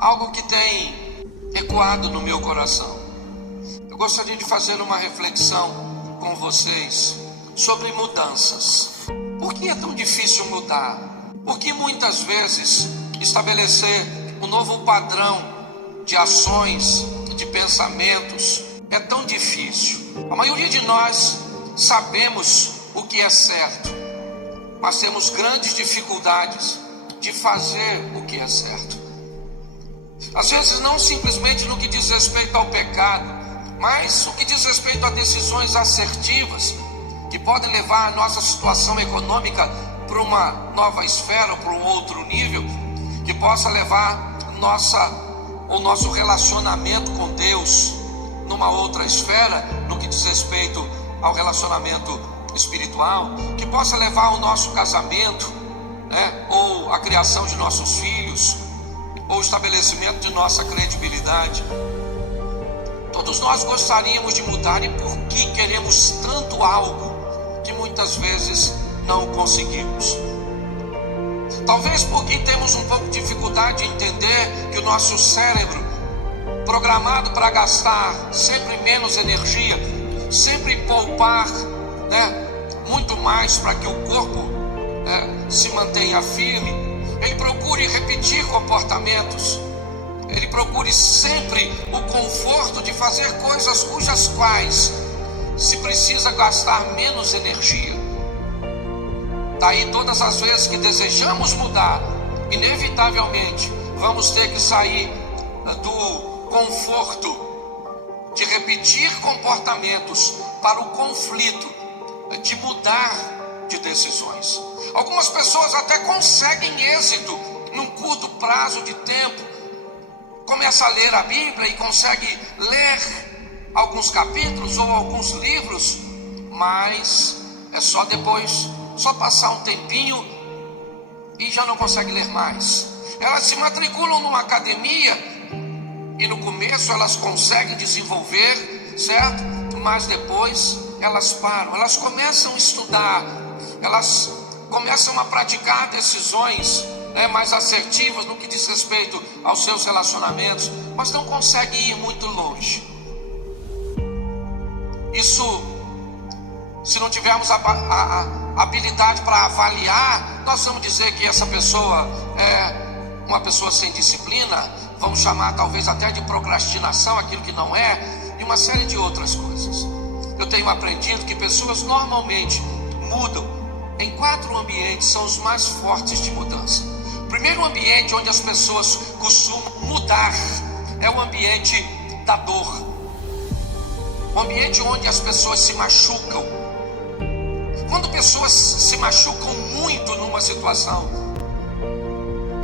algo que tem ecoado no meu coração. Eu gostaria de fazer uma reflexão com vocês sobre mudanças. Por que é tão difícil mudar? Por que muitas vezes estabelecer um novo padrão de ações, de pensamentos é tão difícil? A maioria de nós sabemos o que é certo, mas temos grandes dificuldades de fazer o que é certo. Às vezes não simplesmente no que diz respeito ao pecado, mas o que diz respeito a decisões assertivas que podem levar a nossa situação econômica para uma nova esfera, para um outro nível, que possa levar o nosso relacionamento com Deus numa outra esfera, no que diz respeito ao relacionamento espiritual, que possa levar o nosso casamento, ou a criação de nossos filhos, ou o estabelecimento de nossa credibilidade. Todos nós gostaríamos de mudar, e por que queremos tanto algo que muitas vezes não conseguimos? Talvez porque temos um pouco de dificuldade em entender que o nosso cérebro, programado para gastar sempre menos energia, sempre poupar muito mais para que o corpo se mantenha firme, ele procure repetir comportamentos, ele procure sempre o conforto de fazer coisas cujas quais se precisa gastar menos energia. Daí todas as vezes que desejamos mudar, inevitavelmente vamos ter que sair do conforto de repetir comportamentos para o conflito de mudar de decisões. Algumas pessoas até conseguem êxito num curto prazo de tempo. Começa a ler a Bíblia e consegue ler alguns capítulos ou alguns livros, mas é só depois, só passar um tempinho e já não consegue ler mais. Elas se matriculam numa academia e no começo elas conseguem desenvolver, certo? Mas depois elas param, elas começam a estudar, elas começam a praticar decisões mais assertivas no que diz respeito aos seus relacionamentos, mas não conseguem ir muito longe. Isso, se não tivermos a habilidade para avaliar, nós vamos dizer que essa pessoa é uma pessoa sem disciplina, vamos chamar talvez até de procrastinação, aquilo que não é, e uma série de outras coisas. Eu tenho aprendido que pessoas normalmente mudam em 4 ambientes, são os mais fortes de mudança. O primeiro ambiente onde as pessoas costumam mudar é o ambiente da dor. O ambiente onde as pessoas se machucam. Quando pessoas se machucam muito numa situação,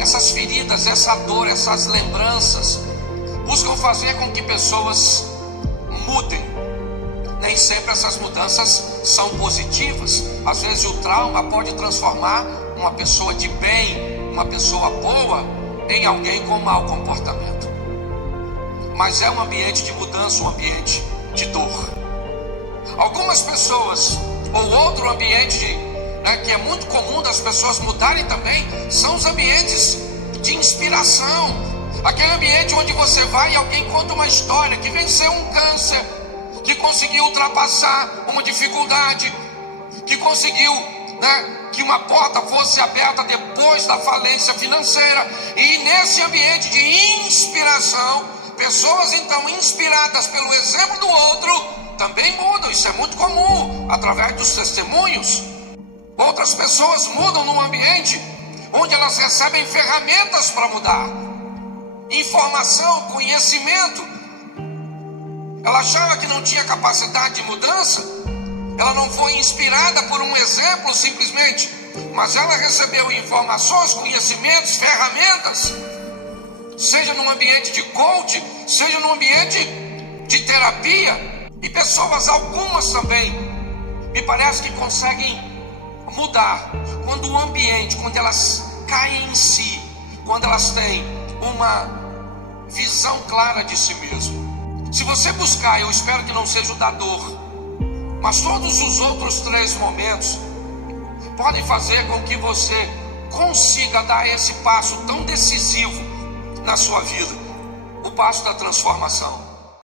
essas feridas, essa dor, essas lembranças buscam fazer com que pessoas mudem. Nem sempre essas mudanças são positivas. Às vezes o trauma pode transformar uma pessoa de bem, uma pessoa boa, em alguém com mau comportamento. Mas é um ambiente de mudança, um ambiente de dor. Algumas pessoas, ou outro ambiente que é muito comum das pessoas mudarem também, são os ambientes de inspiração. Aquele ambiente onde você vai e alguém conta uma história que venceu um câncer, que conseguiu ultrapassar uma dificuldade, que conseguiu que uma porta fosse aberta depois da falência financeira. E nesse ambiente de inspiração, pessoas então inspiradas pelo exemplo do outro também mudam. Isso é muito comum através dos testemunhos. Outras pessoas mudam num ambiente onde elas recebem ferramentas para mudar, informação, conhecimento. Ela achava que não tinha capacidade de mudança, ela não foi inspirada por um exemplo simplesmente, mas ela recebeu informações, conhecimentos, ferramentas, seja num ambiente de coaching, seja num ambiente de terapia. E pessoas, algumas também, me parece que conseguem mudar quando o ambiente, quando elas caem em si, quando elas têm uma visão clara de si mesmo. Se você buscar, eu espero que não seja o da dor, mas todos os outros 3 momentos podem fazer com que você consiga dar esse passo tão decisivo na sua vida o passo da transformação.